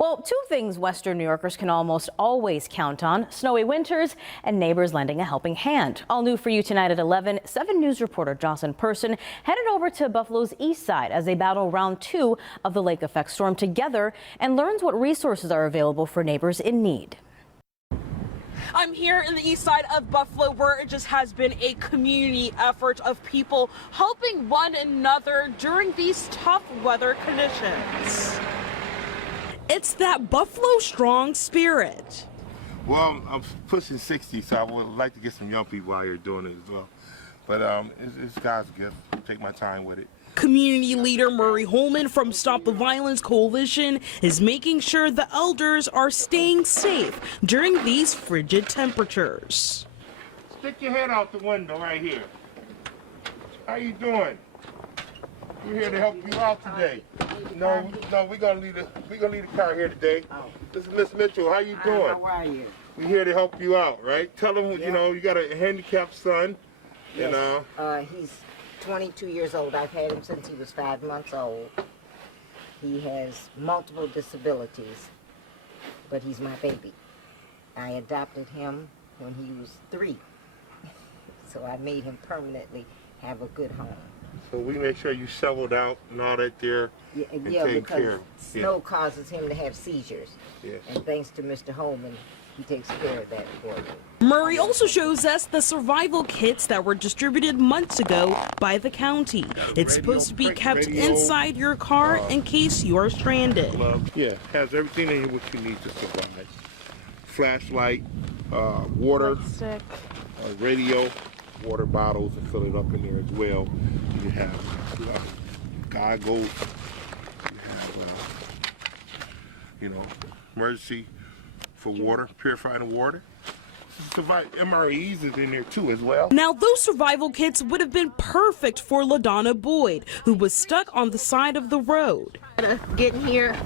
Well, two things Western New Yorkers can almost always count on: snowy winters and neighbors lending a helping hand. All new for you tonight at 11, 7 News reporter Jocelyn Person headed over to Buffalo's east side as they battle round 2 of the lake effect storm together and learns what resources are available for neighbors in need. I'm here in the east side of Buffalo, where it just has been a community effort of people helping one another during these tough weather conditions. It's that Buffalo strong spirit. Well, I'm pushing 60, so I would like to get some young people out here doing it as well. But it's God's gift. Take my time with it. Community leader Murray Holman from Stop the Violence Coalition is making sure the elders are staying safe during these frigid temperatures. Stick your head out the window right here. How you doing? We're here to help you out today. No, we're gonna leave the car here today. This is Miss Mitchell. How you doing? How are you? We're here to help you out, right? Tell them, you know, you got a handicapped son. Yes. You know. He's 22 years old. I've had him since he was 5 months old. He has multiple disabilities, but he's my baby. I adopted him when he was 3, so I made him permanently have a good home. So we make sure you shoveled out and all that there and take care. Because snow causes him to have seizures. Yes. And thanks to Mr. Holman, he takes care of that for me. Murray also shows us the survival kits that were distributed months ago by the county. It's supposed to be kept inside your car in case you are stranded. Yeah, has everything in here what you need to survive. Flashlight, water, radio, water bottles, and fill it up in there as well. You have goggles, you have, emergency for water, purifying water. MREs is in there too as well. Now those survival kits would have been perfect for LaDonna Boyd, who was stuck on the side of the road. Get in here,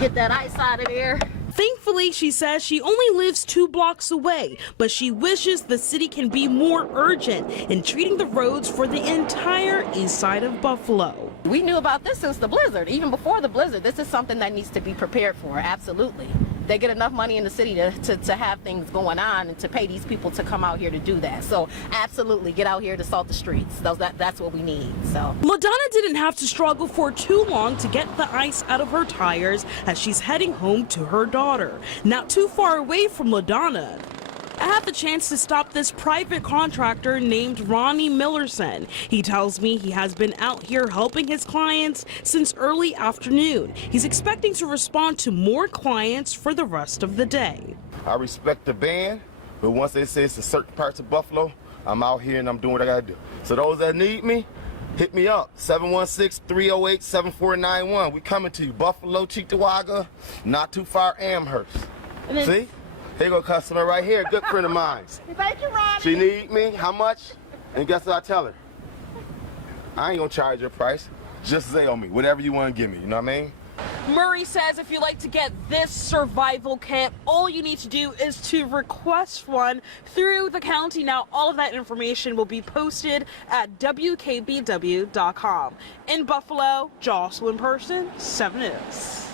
get that ice out of there. Thankfully, she says she only lives 2 blocks away, but she wishes the city can be more urgent in treating the roads for the entire east side of Buffalo. We knew about this since the blizzard. Even before the blizzard, this is something that needs to be prepared for, absolutely. They get enough money in the city to have things going on and to pay these people to come out here to do that. So absolutely, get out here to salt the streets. That's what we need. So LaDonna didn't have to struggle for too long to get the ice out of her tires as she's heading home to her daughter. Not too far away from LaDonna, I had the chance to stop this private contractor named Ronnie Millerson. He tells me he has been out here helping his clients since early afternoon. He's expecting to respond to more clients for the rest of the day. I respect the band, but once they say it's in certain parts of Buffalo, I'm out here and I'm doing what I gotta do. So those that need me, hit me up, 716-308-7491. We coming to you, Buffalo, Cheektowaga, not too far Amherst. See? Here go a customer right here, good friend of mine. thank you, Ronnie. She need me, how much? And guess what I tell her? I ain't gonna charge your price, just Zelle me, whatever you wanna give me, you know what I mean? Murray says if you'd like to get this survival kit, all you need to do is to request one through the county. Now, all of that information will be posted at WKBW.com. In Buffalo, Jocelyn Person, 7 News.